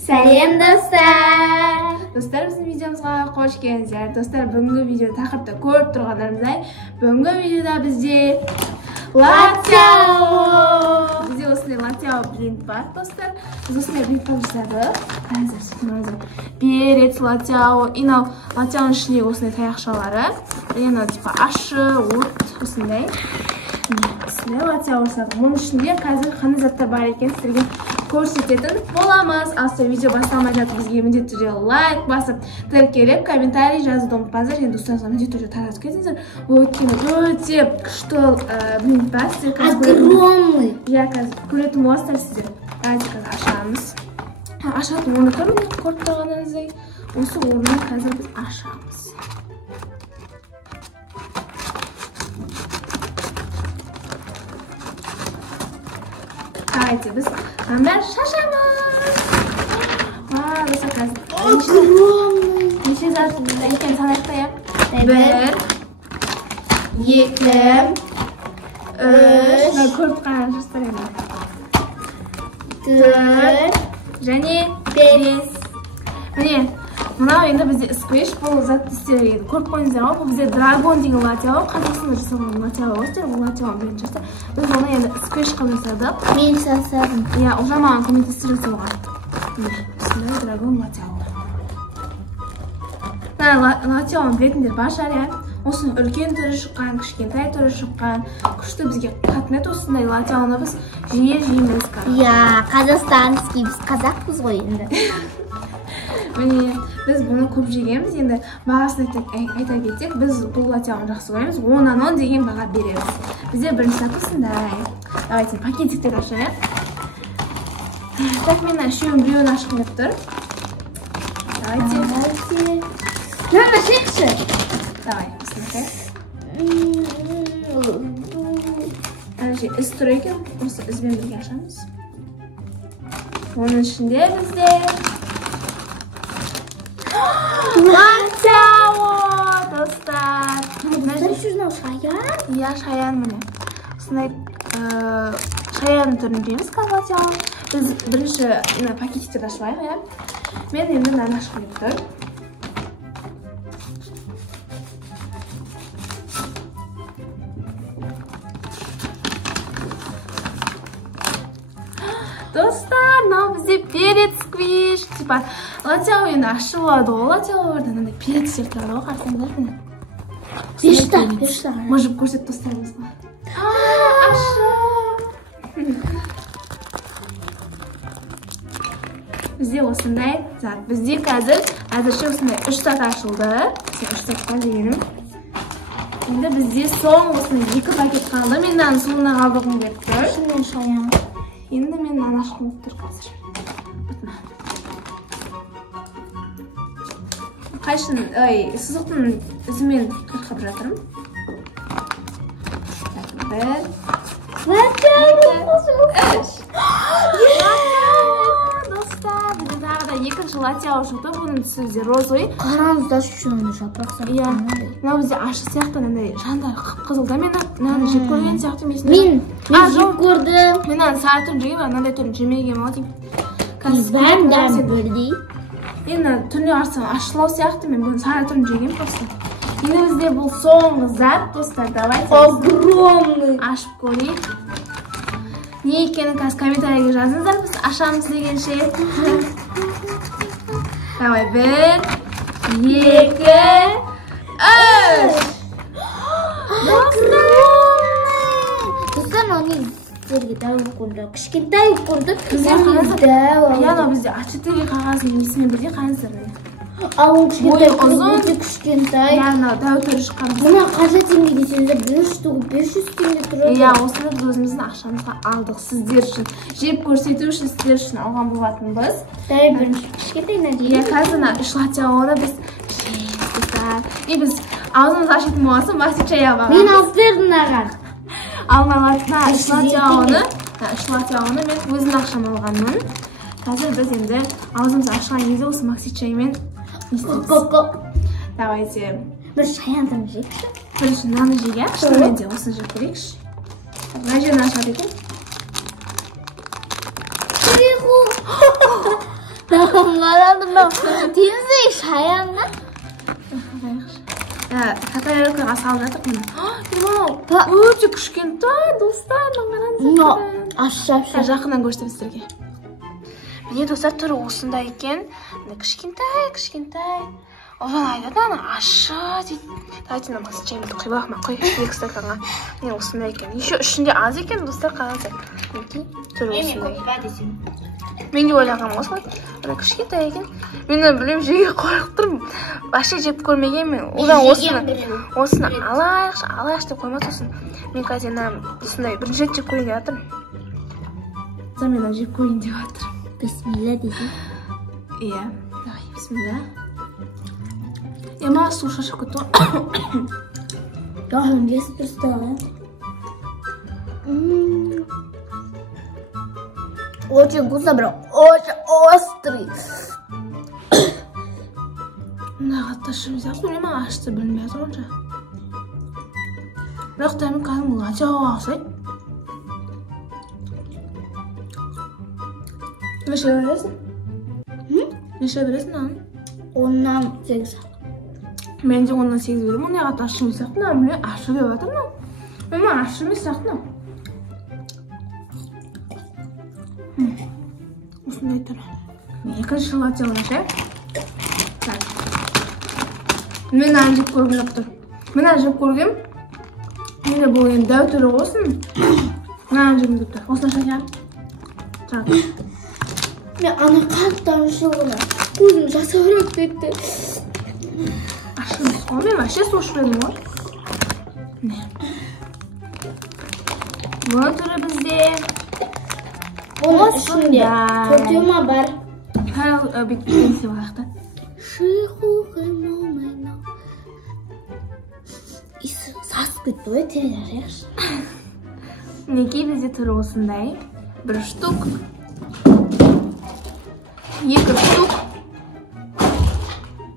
Сәлем достар! Достар, біздің видеомызға қош келдіңіздер. Достар, бүгінгі видео тақырыпта көріп тұрғандарыңыздай, бүгінгі видеода бізде латяо! Бізде осындай латяо бренд бар, достар. Біз осындай бренд жасадық. Перец латяо. Инау латяоның ішіндегі осындай таяқшалары. Енді типа ашы, от, осындай. Осындай латяо жасадық. Оның ішінде қазір қандай заттар бар екен сіздерге көрсететін боламыз. Ал сіздер видео басталмай жатып бізге міндетті түрде лайк басып, тіркеліп, комментарий жазуды ұмытпаңыздар. Енді достарыңызға міндетті түрде таратып кетіңіздер. Бұл өйткені өте күшті бренд бар. Огромный. Я қазір көретін боласыздар сіздер. Давайте қазір ашамыз. Ашатын орны тұр, міне көріп тұрғаныңыздай. Осы орны қазір біз ашамыз. Давайте біз бәрі шашамыз. Вау, достар қазір. Огромный. Неше зат екен санайық та, 1, 2, 3. Көріп қана жастар енді. 4 және 5. Міне, мынау енді бізде сквиш, бұл затты істер еді. Көріп қойыңыздар ғой, бұл бізде драгон деген латяо, қазақстанда жасалған латяо өстер, бұл латяо бренд жасар. Біз оны енді сквиш қылып жасадық. Мен жасадым. Иә, ол маған көмектесіп жасалған. Осындай драгон латяо. Латяоны білетіндер бар шығар, иә. Осының үлкен түрі шыққан, кішкентай түрі шыққан. Күшті бізге қатынет осындай латяоны біз жиі-жиіміз қар. Иә, қазақстанский, біз қазақпыз ғой енді. Міне, біз бұны көп жегенбіз. Енді бағасын айта кетсек, біз бұл латяоны жақсы көреміз. 10-нан 10 деген баға береміз. Бізде бірінші саты осындай. Давайте пакетиктер ашайық. Так, мен үшеуін біреуін ашқым келіп тұр. Давайте. Мама, шекші. Давай, осындай. Іс тұр екен, осы ізбен бірге ашамыз. Оның ішінде бізде латяо, достар. Достар жүрнау шаян? Иә, шаян міне. Осындай шаян түрін жейміз қазір латяо. Біз бірінші пакетиктерді ашпайық, иә. Мен енді мынаны ашқым келіп тұр. Достар, мынау бізде перец сквиш. Типа, латяо енді ашып алады ғой, латяолардан андай перец сияқты тұрады ғой, қарасаңыздар міне. Бешта. Можып көрсет достарымызға. Ашы. Бізде осындай зат. Бізде қазір әзірше осындай 3 зат ашылды. 3 затқа дегенім. Енді бізде соң осындай 2 пакет қалды. Мен мынаны соңына қалдырғым келіп тұр. Шынымен шаян. Енді мен мынаны ашқым келіп тұр қазір. Қайшын, сызықтың ізімен қырқып жатырмын. 1, 2, 3. Достар, бізде тағы да екінші латяо шықты. Бұның түсі бізде розовый. Қараңыздар үшеуінде жапырақ сияқты. Иә, мынау бізде ашы сияқты, жандары қып-қызыл да. Мен мынаны жеп көрген сияқты емесін. Мен жеп көрдім. Мен мынаны сары түрін жегем, мынандай түрін жемегем ау деймін. Бәрін бірдей. Енді түріне қарасам ашылау сияқты, мен бұның сары түрін жегем просто. Енді бізде бұл соңғы зат, достар, давайте Огромный. ашып көрейік. Не екенін қазір комментарийге жазыңыздар, біз ашамыз дегенше. Давай, 1, 2, 3. Достар, оны сіздерге дәу көрді. Кішкентай көрді. Бізде А4 қағазының несімен бірде қараңыздар. Ал ол кішкентай ұзын, кішкентай. Яғни дәу түрі шыққан. Мұна қанша теңге десеңіздер 500 теңге тұрады. Иә, осыны біз өзіміздің ақшамызға алдық сіздер үшін. Жеп көрсету үшін сіздер үшін алған болатынбыз. Дәл бірінші кішкентай нәдейі. Иә, қазір үш латяоны біз жейміз. Біз аузымыз ашатын болғасын, басып шай албаған. Мен алып бердім ағар. Ал үш латяоны мен өзімнің ақшам алғанмын. Қазір біз енді аузымыз ашқан кезде осы макси чаймен давайте бір шаяндан жейікші. Бірінші наны жейік, шынымен де осыны жеп көрейікші. Мына жерін ашады екен. 말하는 거 딘스이 샤양나? фотографияға салып жатырмын. Өте кішкентай достар, Аша. жақыннан көрсетемін сіздерге. Міне достар, түрі осындай екен. Кішкентай. Оған айтады, ана ашы дейді. Давайте нам чайымызды құйып алайық ма? Қой, 2 стаканға. Міне осындай екен. Еще ішінде аз екен, достар, қараңыздар. Мінекей, түрі осындай. Мен де ойлағам осылай. Ана кішкентай екен. Мен білем жеуге қорқып тұрмын. Вообще жеп көрмегенмін. Одан осыны алайықшы деп қоймас сосын. Мен қазір осындай бірінші рет жеп көрейін деп жатырмын. Мен жеп көрейін деп жатырмын. Бисмилла дейсің. Иә, давай, бисмилла. Маған су шашып кетті ғой. Рахым лесіп тұрстығы. Очень вкусно, бро. Очень острый. Мына қатты ашып маған ашты білмей жатыр онша. Бірақ дәмі кәдімгі лачауға ұқсайды. Неше бересің? Неше бересің ағын? 10-нан 8. Мен де 10-нан 8 берем. Ондай қатты ашып емес сияқты. Мен ашып деп жатыр мынау. Мен ашып емес сияқты. Осындай түрі. Екінші латте алайық. Мен аны жеп көргім жоқ тұр. Мен аны жеп көргем. Менде бұл енді дәу түрі болсын. Мен аны жегім деп тұр. Осына шақырам. Мен ана қанттан шығына көзім жасауырап кетті. Ашымыз ғой. Мен вообще су ішпедім ғой. Бұл түрі бізде. Оның ішінде төртеума бар. Беттен сеп алайық. Иісі сасып кетті ғой, терең арайықшы. Мінекей бізде түрі осындай. 1 штук. 2 штук.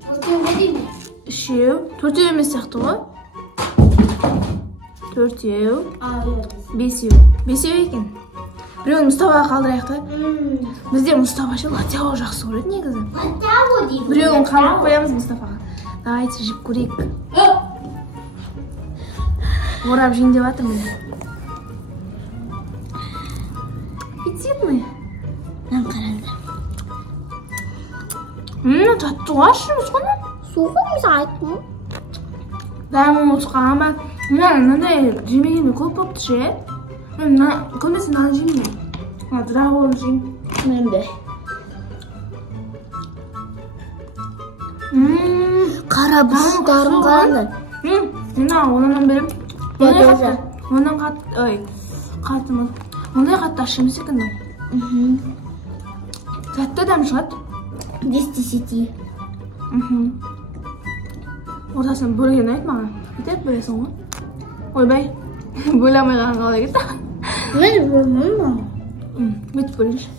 Төртеуге деймін? 3. Төртеу емес сияқты ғой. 4. 5 екен. Біреуін Мұстафаға қалдырайық та. Бізде Мұстафа ше латяо жақсы көреді негізі. Латяо дейді. Біреуін қалдырып қоямыз Мұстафаға. Давайте жеп көрейік. Орап жейін деп жатырмын. Аппетитный. Мен қараңдар. Татты ғой ашымыз ғой. Суғы біз айттым. Дәмін отқаға ма? Мынандай жемегенде көп болыпты ше. Көмесі нан жеймін мен. Драгон жеймін. Мен бе. Қара бұстарым қаны. Мына онынан берем. Онан қатты. Ондай қатты ашымыз екен. Тәтті дәм шығады. 10-10. Ортасын бөлген айт маған. Бітеп бөлесің ғой. Ойбай. Бөламай қалған қалай кетті. Мен бөлмеймін. Бітіп бөлінші.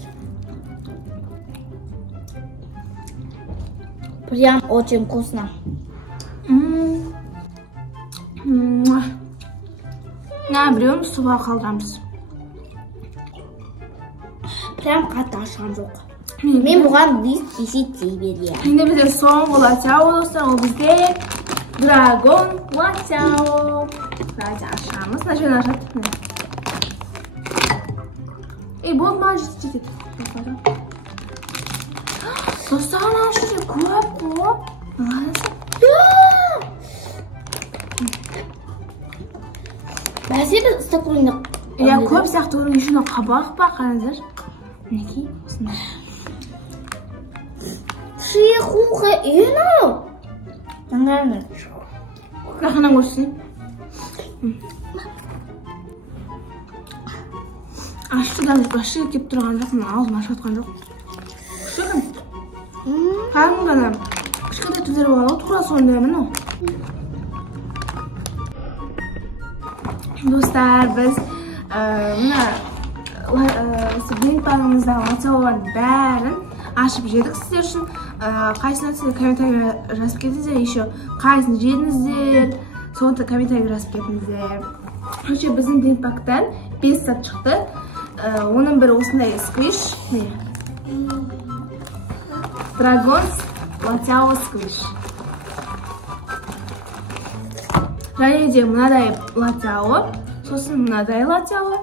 Прям очень вкусно. Біреуін суға қалдырамыз. Прям қатты ашқан жоқ. Мен бұған 10-10 берем. Енді бізде соңғы латяо достар, ол бізде драгон латяо. Давайте ашамыз. Начали ашады. Болды маған жетеді. Достар, ана үшінде көп қой. Бәсе біз стакурында. Иә, көп сияқты оның ішінде қабақ ба, қараңыздар. Мінекей, осындай. Шиқуға ені. Таңғарына. Жақынан көрсін. Ашты да башы кеп тұрған жоқ, мен аузым ашып атқан жоқ. Күшігін. Қаңғана. Күшкеде түзері балы тура сондай мұны. Достар, біз бенпағымыздағы латяолардың бәрін ашып жедік сіздер үшін. Қайсына сіздер комментария жазып кетіңіздер, еще қайсын жедіңіздер, соңында комментария жазып кетіңіздер. Короче, біздің бенпақтан 5 зат шықты. Оның бірі осындай сквиш. Dragons Latao Squish. Және де мынадай латяо, сосын мынадай латяо,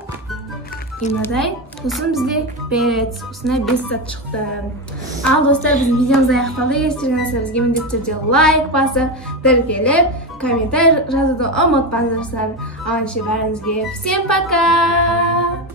и мынадай, сосын бізде перец, осындай 5 зат шықты. Ал достар, біздің видеомыз аяқталды. Егер сіздерге ұнаса, бізге міндетті түрде лайк басып, тіркеліп, комментарий жазуды ұмытпаңыздар. Ал ендеше бәріңізге всем пока!